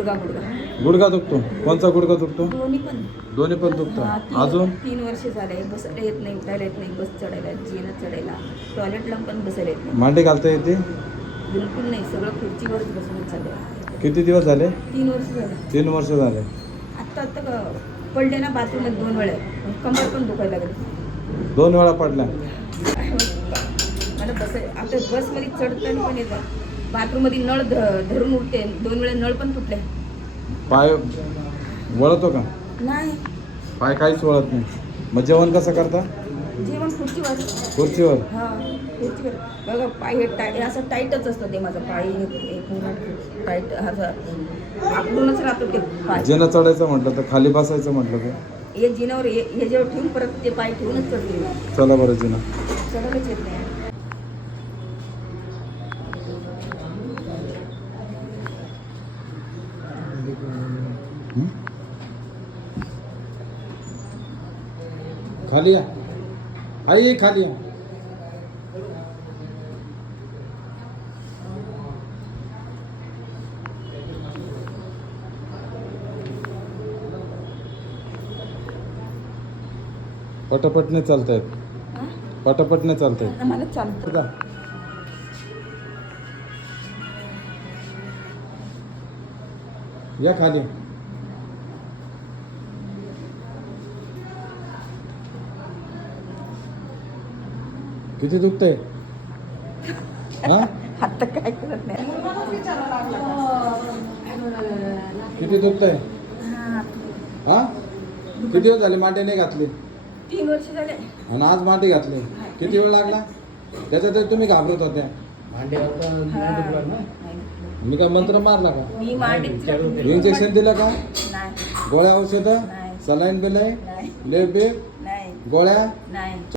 गुडगा गुडघा दुखतो. कोणचा गुडघा दुखतो? दोन्ही पण दुखतो. अजून 3 वर्ष झाले. बसायला येत नाही, उठायला येत नाही, बस चढायला, जीना चढायला, टॉयलेटला पण बसायला येत नाही. मांडी घालता येते? बिलकुल नाही. सगळं खुर्चीवरच बसून चाललंय. किती दिवस झाले? 3 वर्ष झाले. 3 वर्ष झाले. आत्ता पडले ना बाथरूममध्ये 2 वेळा. कंबर पण दुखायला लागली. 2 वेळा पडल्या. मला आता बसमध्ये चढताना पण येतं. बाथरूममध्ये नळ धरून उठते. 2 वेळा नळ पण तुटले. पाय वळतो का? नाही. पाय काहीच वळत नाही. मग जेवण कसं करता? जेवण खुर्चीवर. खुर्चीवर? हा, खुर्चीवर. बघा पाय हे असं टाईटच असतं ते. माझं पाय हे पूर्ण टाईट असं आकडूनच राहतो ते पाय. जिना चढायचं म्हटलं तर खाली बसायचं म्हटलं तर हे जिनावर हे जेव्हा ठेवून परत ते पाय ठेवूनच चढते. चला बरं जिना. चढायलाच येत नाही. खाली या. आई खाली या. पटापट नाही चालतायत. पटापट नाही चालतायत. मला चालतं. या खाली. किती दुखतंय? हा? आता काय करत नाही. किती दुखतंय? हा? किती दिवस झाले मांडी नाही घातली? 3 वर्ष झाले. आणि आज मांडी घातली. किती वेळ लागला? त्याच्यात तुम्ही घाबरत होत्या. मी काय मंत्र मारला का? मी मांडीत इंजेक्शन दिलं का? नाही. गोळ्या औषधं? नाही. सलाईन बिलाईन? नाही. लेप बीप? नाही. गोळ्या? नाही.